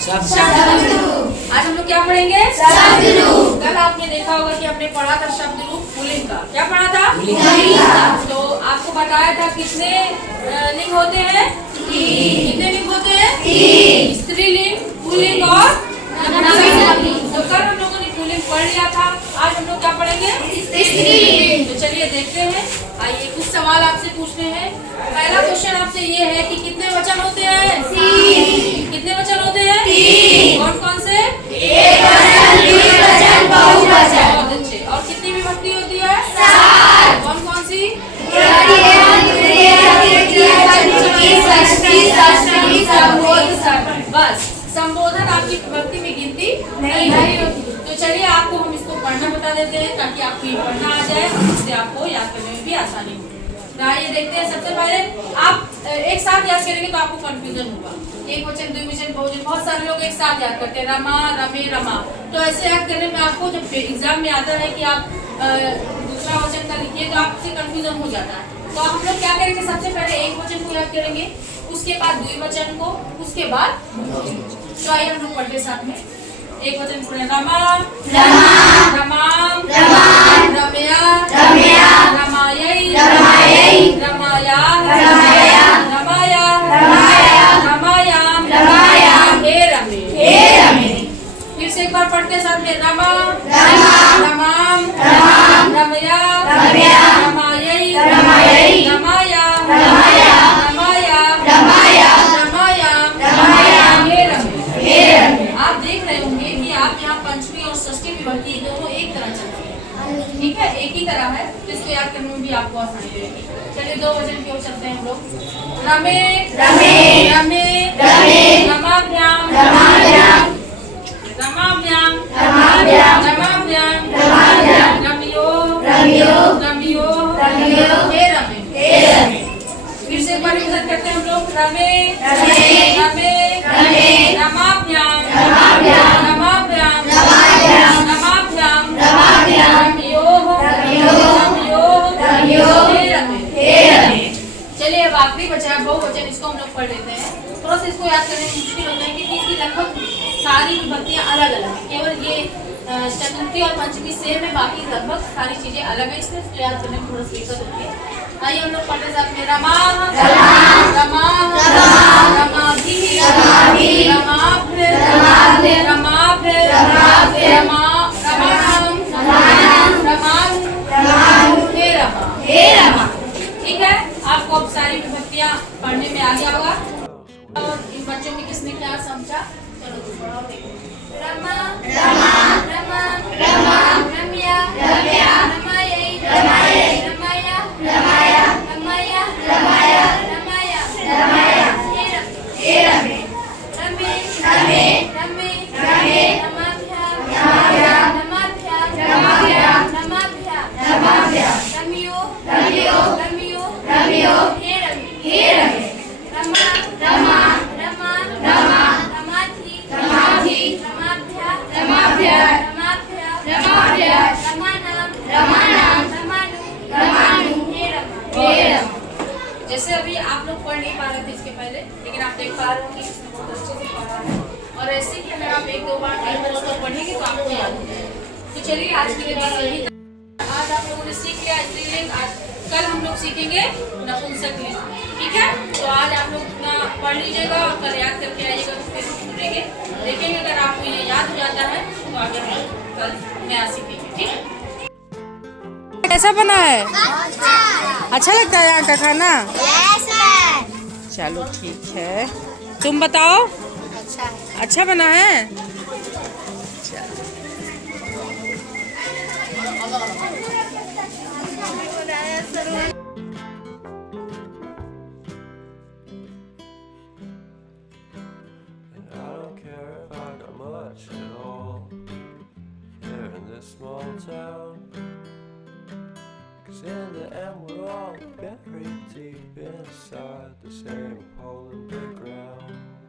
शब्द रूप। आज हम लोग क्या पढ़ेंगे? शब्द रूप। कल आपने देखा होगा कि हमने पढ़ा था शब्द रूप पुल्लिंग का। क्या पढ़ा था? पुल्लिंग का। तो आपको बताया था कितने लिंग होते हैं? कितने लिंग होते हैं? स्त्रीलिंग, पुल्लिंग और नपुंसकलिंग। तो कल हम लोगों ने पुल्लिंग पढ़ लिया था। आज हम लोग क्या पढ़ेंगे? स्त्रीलिंग। तो चलिए देखते हैं। आइए कुछ सवाल आपसे पूछने हैं। पहला क्वेश्चन आपसे ये है कि कितने वचन होते हैं? कितने वचन होते हैं? कौन कौन से? एकवचन, द्विवचन, बहुवचन। बहुत अच्छे। और कितनी विभक्ति होती है? 7। कौन कौन सी? बस संबोधन आपकी विभक्ति में गिनती नहीं होती। तो चलिए आपको हम इसको पढ़ना बता देते हैं ताकि आपको ये पढ़ना आ जाए और इससे आपको याद करने में भी आसानी हो। तो आइए देखते हैं। सबसे पहले आप एक साथ याद करेंगे तो आपको कंफ्यूजन होगा। एक वचन, द्विवचन, बहुवचन, बहुत सारे लोग एक साथ याद करते हैं, रमा, रमे, रमा। तो ऐसे याद करने में आपको जब एग्जाम में आता है कि आप दूसरा वचन का लिखिए तो आपसे कंफ्यूजन हो जाता है। तो हम लोग क्या करेंगे? सबसे पहले एक वचन को याद करेंगे, उसके बाद द्विवचन को, उसके बाद तो आइए हम लोग पढ़ते साथ में। एक वचन पढ़े, रमा, रमाम, रमया, रमायै, रमाया, रमायाम, हे रमे। फिर से एक बार पढ़ते साथ में, रमा, रमाम, रमया, रमायै, रमायाम, हे रमे। आप देख रहे होंगे कि आप यहाँ पंचमी और षष्ठी विभक्ति दोनों एक तरह चलती है। ठीक है, एक ही तरह है। तो इसको याद करने में भी आपको आसानी रहेगी। चलिए दो वचन की ओर चलते हैं हम लोग। रमे, रमाभ्याम, रम्यो, हे रमे। फिर से एक बार रिवीजन करते हैं हम लोग। रमे, रमाभ्याम, रम्यो, हे रमे। चलिए अब आखिरी बचा है बहुवचन, इसको हम लोग पढ़ लेते हैं। थोड़ा सा इसको याद करने में मुश्किल होता है क्योंकि इसकी लगभग सारी विभक्तियां अलग अलग है। केवल ये चतुर्थी और पंचमी सेम है, बाकी लगभग सारी चीजें अलग है, इसलिए इसको याद करने में थोड़ा सा दिक्कत होती है। आइए हम लोग पढ़ते साथ में। रमा, रमाभि, रमाभ्य, रमानु, हे रमा। ठीक है, आपको अब सारी विभक्तियां पढ़ने में आ गया होगा। और इन बच्चों में किसने क्या समझा? चलो तो पढ़ाओ। देखो, रमा, रम्या, रमायै, रमाया, हे रमे। रमे, रमाभ्या, रम्यो, हे रमे। रमा, रमाभि, रमानाम, रमानु, हे रमे। जैसे अभी आप लोग पढ़ नहीं पा रहे थे इसके पहले, लेकिन आप देख पा रहे होंगे इसमें बहुत अच्छे से पढ़ा है। और ऐसे कि अगर आप एक दो बार उसको पढ़ेंगे तो आपको याद हो जाएगा। तो चलिए आज के लिए बस यही था। आज आप लोगों ने सीख लिया स्त्रीलिंग। आज कल हम लोग सीखेंगे नपुंसकलिंग। ठीक है, तो आज आप लोग अपना पढ़ लीजिएगा और कल याद करके आइएगा, तो फिर सुनेंगे देखेंगे। अगर आपको ये याद हो जाता है तो आगे हम कल नया सीखेंगे। ठीक है, कैसा बना है? अच्छा लगता है यहाँ का खाना? चलो ठीक है, तुम बताओ। अच्छा बना है। Small town, 'cause in the end we're all buried deep inside the same hole in the ground.